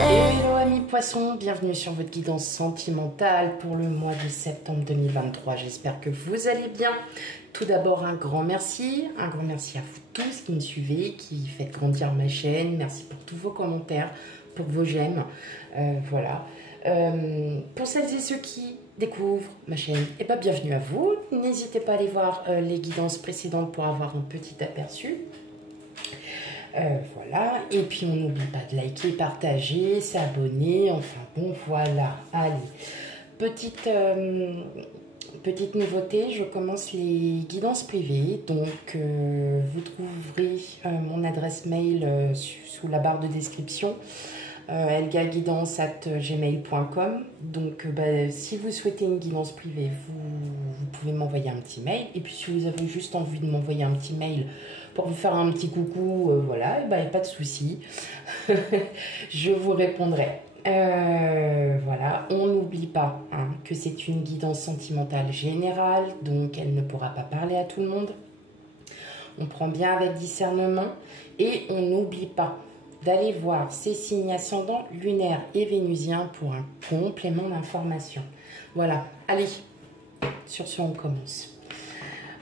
Hello amis poissons, bienvenue sur votre guidance sentimentale pour le mois de septembre 2023. J'espère que vous allez bien. Tout d'abord un grand merci à vous tous qui me suivez, qui faites grandir ma chaîne. Merci pour tous vos commentaires, pour vos j'aime. Voilà. Pour celles et ceux qui découvrent ma chaîne, et ben bienvenue à vous. N'hésitez pas à aller voir les guidances précédentes pour avoir un petit aperçu. Voilà, et puis on n'oublie pas de liker, partager, s'abonner, enfin bon voilà, allez. Petite nouveauté, je commence les guidances privées, donc vous trouverez mon adresse mail sous la barre de description, elgaguidance@gmail.com. Donc si vous souhaitez une guidance privée, vous pouvez m'envoyer un petit mail, et puis si vous avez juste envie de m'envoyer un petit mail pour vous faire un petit coucou, voilà, et pas de souci, je vous répondrai. Voilà, on n'oublie pas que c'est une guidance sentimentale générale, donc elle ne pourra pas parler à tout le monde. On prend bien avec discernement, et on n'oublie pas d'aller voir ses signes ascendants, lunaires et vénusiens pour un complément d'information. Voilà, allez, sur ce on commence.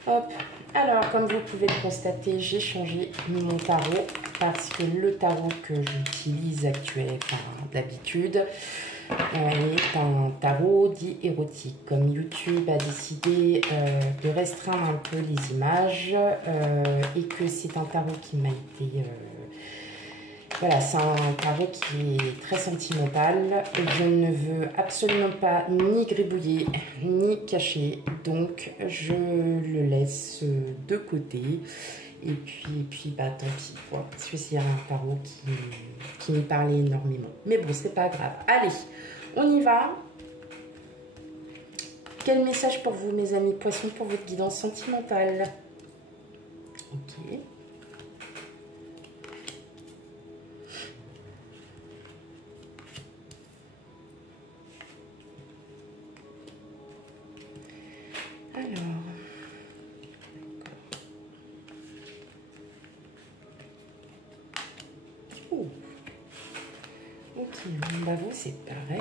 Hop. Alors, comme vous pouvez le constater, j'ai changé mon tarot parce que le tarot que j'utilise actuellement, d'habitude, est un tarot dit érotique. Comme YouTube a décidé de restreindre un peu les images et que c'est un tarot qui m'a été... voilà, c'est un tarot qui est très sentimental. Je ne veux absolument pas ni gribouiller, ni cacher. Donc, je le laisse de côté. Et puis tant pis, quoi, parce que c'est un tarot qui me parlait énormément. Mais bon, c'est pas grave. Allez, on y va. Quel message pour vous, mes amis poissons, pour votre guidance sentimentale? Ok. Ok, bah vous c'est pareil.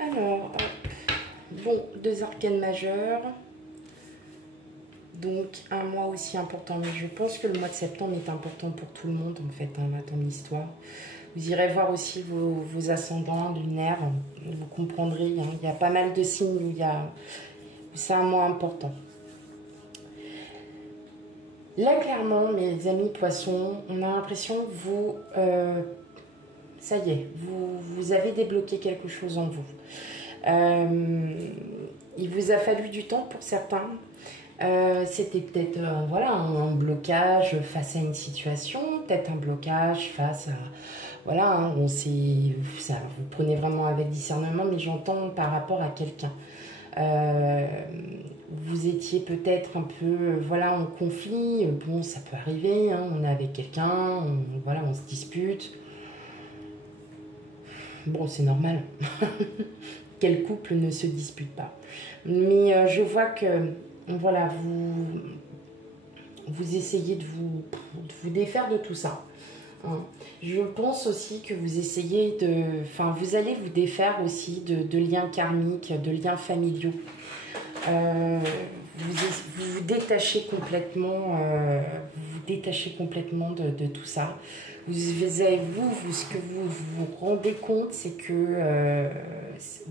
Alors, bon, deux arcanes majeures. Donc, un mois aussi important. Mais je pense que le mois de septembre est important pour tout le monde, en fait, dans l'histoire. Vous irez voir aussi vos ascendants lunaires. Vous comprendrez, il y a pas mal de signes où c'est un mois important. Là, clairement, mes amis poissons, on a l'impression que vous, ça y est, vous avez débloqué quelque chose en vous. Il vous a fallu du temps pour certains. C'était peut-être voilà, un blocage face à une situation, peut-être un blocage face à... Voilà, on sait, ça, vous prenez vraiment avec discernement, mais j'entends par rapport à quelqu'un. Vous étiez peut-être un peu voilà, en conflit, bon ça peut arriver, on est avec quelqu'un, voilà, on se dispute. Bon, c'est normal. Quel couple ne se dispute pas? Mais je vois que voilà, vous essayez de vous défaire de tout ça. Je pense aussi que vous essayez de... Enfin, vous allez vous défaire aussi de liens karmiques, de liens familiaux. Vous détachez complètement, de tout ça. Ce que vous vous rendez compte, c'est que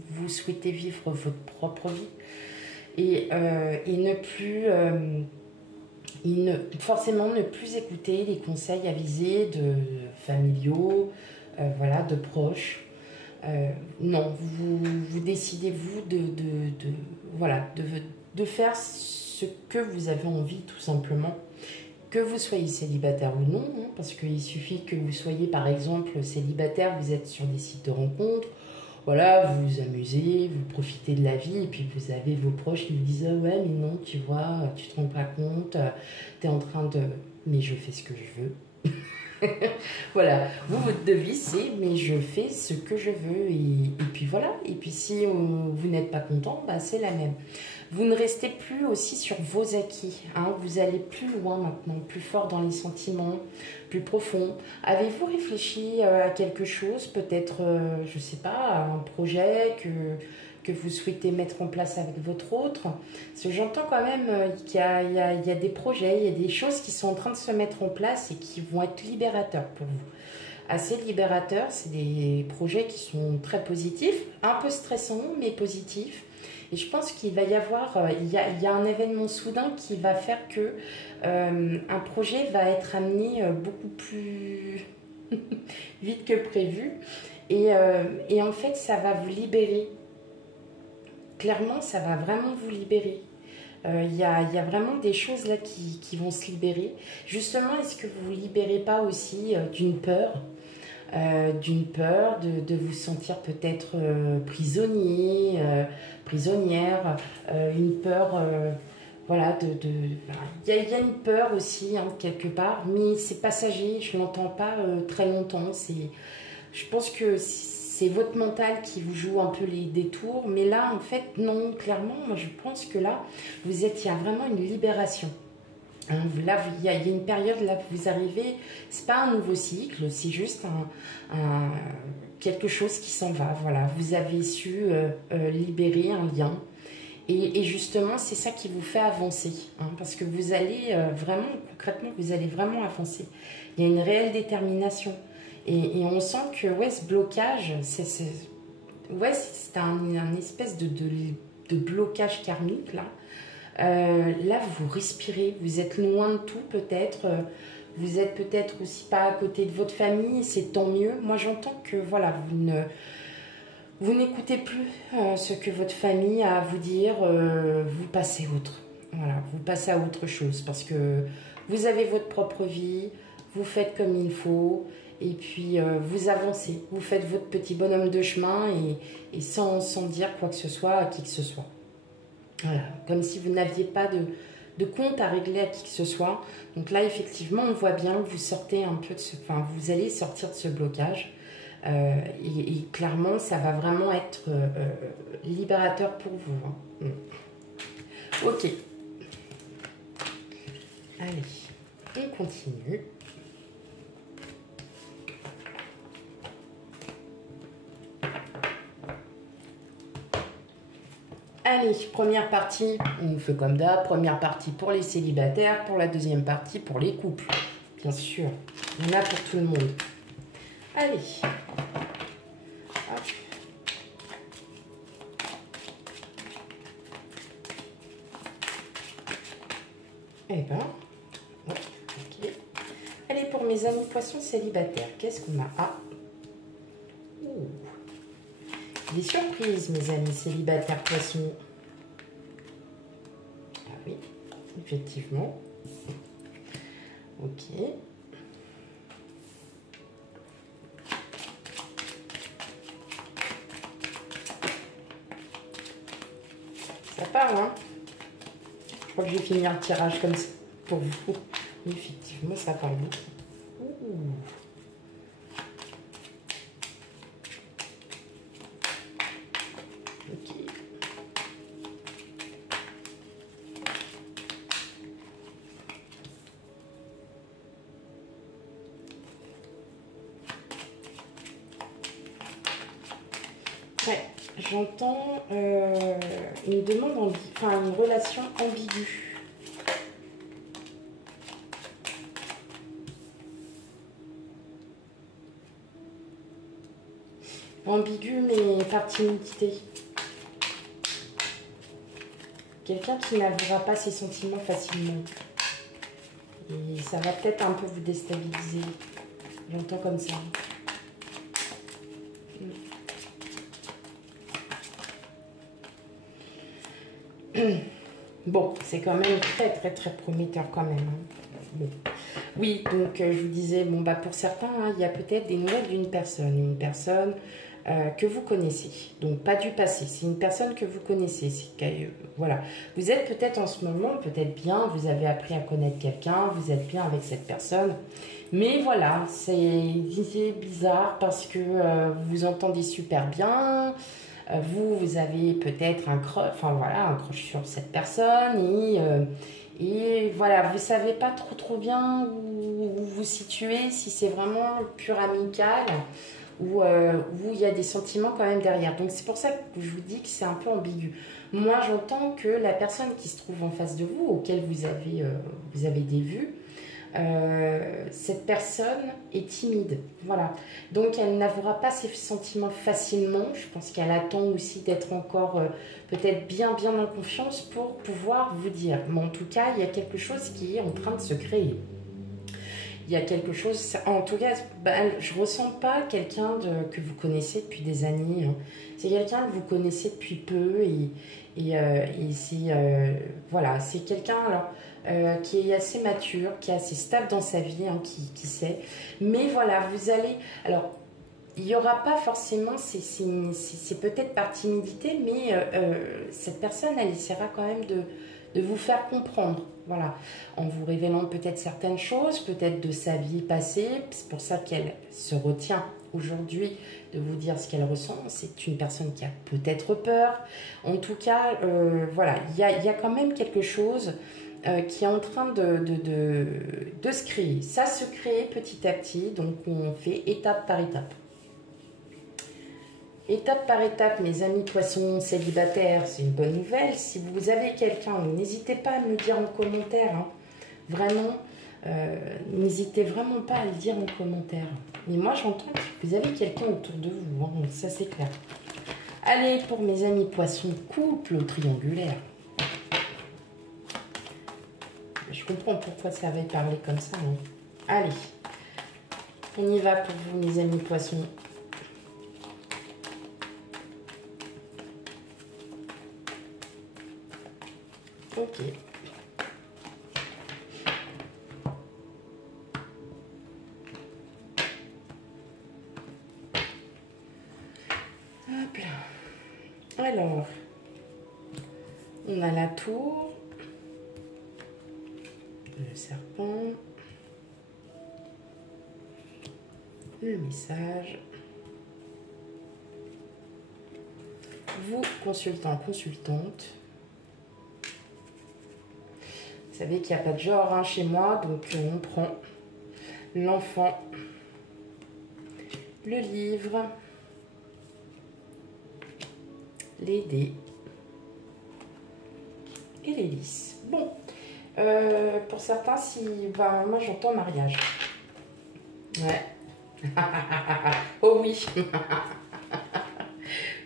vous souhaitez vivre votre propre vie et ne plus... forcément ne plus écouter les conseils avisés de familiaux, voilà, de proches. Non, vous décidez, vous, voilà, de faire ce que vous avez envie, tout simplement. Que vous soyez célibataire ou non, parce qu'il suffit que vous soyez, par exemple, célibataire, vous êtes sur des sites de rencontres, voilà, vous vous amusez, vous profitez de la vie, et puis vous avez vos proches qui vous disent « Ah ouais, mais non, tu vois, tu te rends pas compte, tu es en train de... » Mais je fais ce que je veux. Voilà, vous, votre devise, c'est mais je fais ce que je veux et puis voilà. Et puis si vous n'êtes pas content, bah, c'est la même. Vous ne restez plus aussi sur vos acquis, hein. Vous allez plus loin maintenant, plus fort dans les sentiments, plus profond. Avez-vous réfléchi à quelque chose, peut-être, je ne sais pas, à un projet que vous souhaitez mettre en place avec votre autre? Parce que j'entends quand même qu'il y a des projets, il y a des choses qui sont en train de se mettre en place et qui vont être libérateurs pour vous. Assez libérateurs, c'est des projets qui sont très positifs, un peu stressants, mais positifs. Et je pense qu'il va y avoir, il y a un événement soudain qui va faire que un projet va être amené beaucoup plus vite que prévu. Et en fait, ça va vous libérer. Clairement, ça va vraiment vous libérer. Il y a vraiment des choses là qui vont se libérer. Justement, est-ce que vous ne vous libérez pas aussi d'une peur de vous sentir peut-être prisonnier, prisonnière, une peur, voilà, il y a une peur aussi, hein, quelque part, mais c'est passager, je ne l'entends pas très longtemps, je pense que c'est votre mental qui vous joue un peu les détours, mais là, en fait, non, clairement, moi je pense que là, il y a vraiment une libération. Hein, là, il y a une période là où vous arrivez, c'est pas un nouveau cycle, c'est juste quelque chose qui s'en va. Voilà, vous avez su libérer un lien. Et justement, c'est ça qui vous fait avancer. Hein, parce que vous allez vraiment, concrètement, vous allez vraiment avancer. Il y a une réelle détermination. Et on sent que ouais, ce blocage, c'est un espèce de blocage karmique là. Là, vous respirez, vous êtes loin de tout peut-être, vous êtes peut-être aussi pas à côté de votre famille, c'est tant mieux. Moi, j'entends que voilà, vous n'écoutez plus ce que votre famille a à vous dire, vous passez outre. Voilà, vous passez à autre chose parce que vous avez votre propre vie, vous faites comme il faut et puis vous avancez, vous faites votre petit bonhomme de chemin et sans dire quoi que ce soit à qui que ce soit. Voilà, comme si vous n'aviez pas de compte à régler à qui que ce soit. Donc là, effectivement, on voit bien que vous sortez un peu de ce... Enfin, vous allez sortir de ce blocage. Et clairement, ça va vraiment être libérateur pour vous. Hein. Ok. Allez, on continue. Allez, première partie, on fait comme d'hab. Première partie pour les célibataires, pour la deuxième partie pour les couples. Bien sûr, il y en a pour tout le monde. Allez. Hop. Eh ben, ok. Allez, pour mes amis poissons célibataires, qu'est-ce qu'on a? Ah. Ouh. Des surprises, mes amis célibataires poissons. Ah oui, effectivement. Ok. Ça parle, hein? Je crois que je vais finir le tirage comme ça pour vous. Effectivement, ça parle beaucoup. Ouh. Ouais, j'entends une demande, enfin une relation ambiguë. Ambiguë mais par timidité. Quelqu'un qui n'avouera pas ses sentiments facilement. Et ça va peut-être un peu vous déstabiliser. J'entends comme ça. Bon, c'est quand même très très très prometteur quand même. Bon. Oui, donc je vous disais, bon bah pour certains, hein, il y a peut-être des nouvelles d'une personne, que vous connaissez, donc pas du passé, c'est une personne que vous connaissez. Voilà, vous êtes peut-être en ce moment, peut-être bien, vous avez appris à connaître quelqu'un, vous êtes bien avec cette personne, Mais voilà, c'est bizarre parce que vous vous entendez super bien. Vous avez peut-être un crush, enfin voilà, un crush sur cette personne et voilà, vous savez pas trop bien où vous vous situez, si c'est vraiment pur amical ou où il y a des sentiments quand même derrière. Donc c'est pour ça que je vous dis que c'est un peu ambigu. Moi j'entends que la personne qui se trouve en face de vous, auquel vous avez des vues, cette personne est timide, voilà. Donc elle n'avouera pas ses sentiments facilement. Je pense qu'elle attend aussi d'être encore peut-être bien en confiance pour pouvoir vous dire. Mais en tout cas, il y a quelque chose qui est en train de se créer. Il y a quelque chose, en tout cas, je ressens pas quelqu'un que vous connaissez depuis des années, hein. C'est quelqu'un que vous connaissez depuis peu et c'est voilà, c'est quelqu'un alors qui est assez mature, qui est assez stable dans sa vie, hein, qui sait. Mais voilà, vous allez, alors il n'y aura pas forcément, c'est peut-être par timidité, mais cette personne, elle essaiera quand même de vous faire comprendre, voilà, en vous révélant peut-être certaines choses, peut-être de sa vie passée. C'est pour ça qu'elle se retient aujourd'hui de vous dire ce qu'elle ressent. C'est une personne qui a peut-être peur. En tout cas, voilà, il y a quand même quelque chose qui est en train de se créer. Ça se crée petit à petit, donc on fait étape par étape. Étape par étape, mes amis poissons célibataires, c'est une bonne nouvelle. Si vous avez quelqu'un, n'hésitez pas à me le dire en commentaire, hein. Vraiment, n'hésitez vraiment pas à le dire en commentaire. Mais moi, j'entends que vous avez quelqu'un autour de vous, hein, ça c'est clair. Allez, pour mes amis poissons, couple triangulaire. Je comprends pourquoi ça avait parlé comme ça, hein. Allez, on y va pour vous, mes amis poissons. Ok. Hop là. Alors, on a la tour, le serpent, le message. Vous, consultant, consultante. Vous savez qu'il n'y a pas de genre, hein, chez moi, donc on prend l'enfant, le livre, les dés et les lys. Bon, pour certains, si, ben, moi j'entends mariage. Ouais. Oh oui.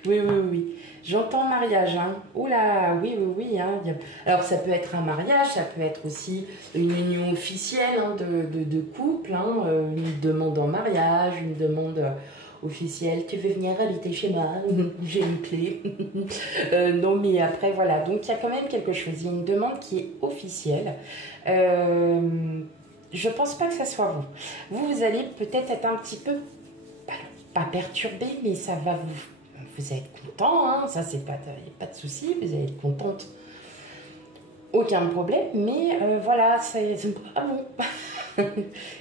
Oui, oui, oui. J'entends mariage, hein. Oula, oui, oui, oui, hein. Alors, ça peut être un mariage, ça peut être aussi une union officielle, hein, de couple, hein. Une demande en mariage, une demande officielle. Tu veux venir habiter chez moi? J'ai une clé. Non, mais après, voilà. Donc, il y a quand même quelque chose. Il y a une demande qui est officielle. Je pense pas que ça soit vous. Vous allez peut-être être un petit peu, pas perturbé, mais ça va vous êtes content, hein, ça c'est pas, y a pas de souci, vous allez être contente, aucun problème, mais voilà, c'est ah bon.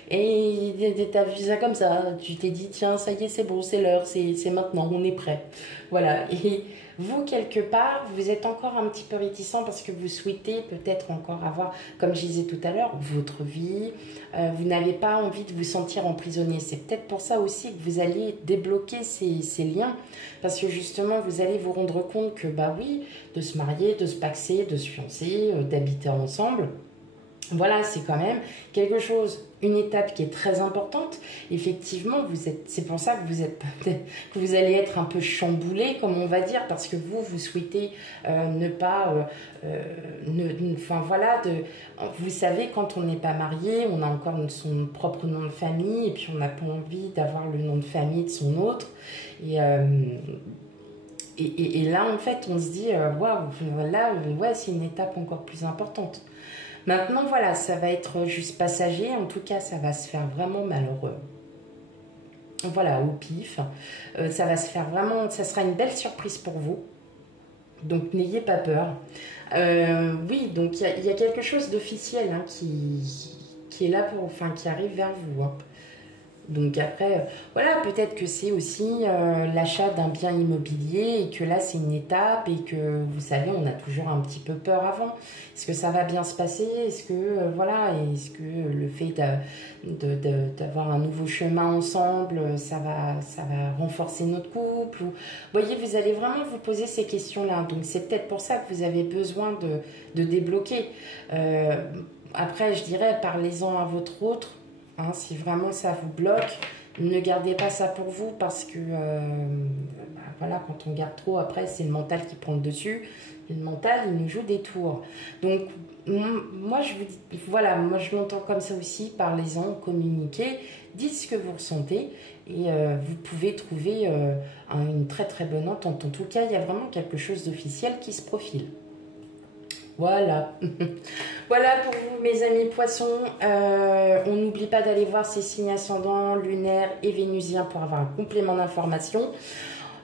Et t'as vu ça comme ça, tu t'es dit tiens ça y est c'est bon, c'est l'heure, c'est maintenant, on est prêt, voilà. Et vous quelque part vous êtes encore un petit peu réticent parce que vous souhaitez peut-être encore avoir, comme je disais tout à l'heure, votre vie, vous n'avez pas envie de vous sentir emprisonné. C'est peut-être pour ça aussi que vous allez débloquer ces liens, parce que justement vous allez vous rendre compte que bah oui, de se marier, de se paxer, de se fiancer, d'habiter ensemble, voilà, c'est quand même quelque chose, une étape qui est très importante. Effectivement, c'est pour ça que vous allez être un peu chamboulé, comme on va dire, parce que vous souhaitez ne pas, enfin voilà, vous savez, quand on n'est pas marié, on a encore son propre nom de famille, et puis on n'a pas envie d'avoir le nom de famille de son autre. Et là, en fait, on se dit, waouh, là, ouais, c'est une étape encore plus importante. Maintenant, voilà, ça va être juste passager. En tout cas, ça va se faire vraiment malheureux. Voilà, au pif. Ça va se faire vraiment... Ça sera une belle surprise pour vous. Donc, n'ayez pas peur. Oui, donc il y a quelque chose d'officiel, hein, qui qui est là pour, enfin, qui arrive vers vous. Hein. Donc après, voilà, peut-être que c'est aussi l'achat d'un bien immobilier et que là, c'est une étape et que, vous savez, on a toujours un petit peu peur avant. Est-ce que ça va bien se passer? Est-ce que, voilà, est-ce que le fait d'avoir un nouveau chemin ensemble, ça va renforcer notre couple? Ou, vous voyez, vous allez vraiment vous poser ces questions-là. Donc c'est peut-être pour ça que vous avez besoin de débloquer. Euh, Après, je dirais, parlez-en à votre autre. Hein, si vraiment ça vous bloque, ne gardez pas ça pour vous parce que voilà, quand on garde trop, après c'est le mental qui prend le dessus. Et le mental, il nous joue des tours. Donc moi je vous dis, voilà, moi je l'entends comme ça aussi, parlez-en, communiquez, dites ce que vous ressentez et vous pouvez trouver une très très bonne entente. En tout cas, il y a vraiment quelque chose d'officiel qui se profile. Voilà. Voilà pour vous, mes amis poissons. On n'oublie pas d'aller voir ces signes ascendants, lunaires et vénusiens pour avoir un complément d'information.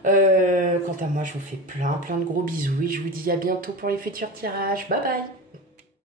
Quant à moi, je vous fais plein de gros bisous et je vous dis à bientôt pour les futurs tirages. Bye bye.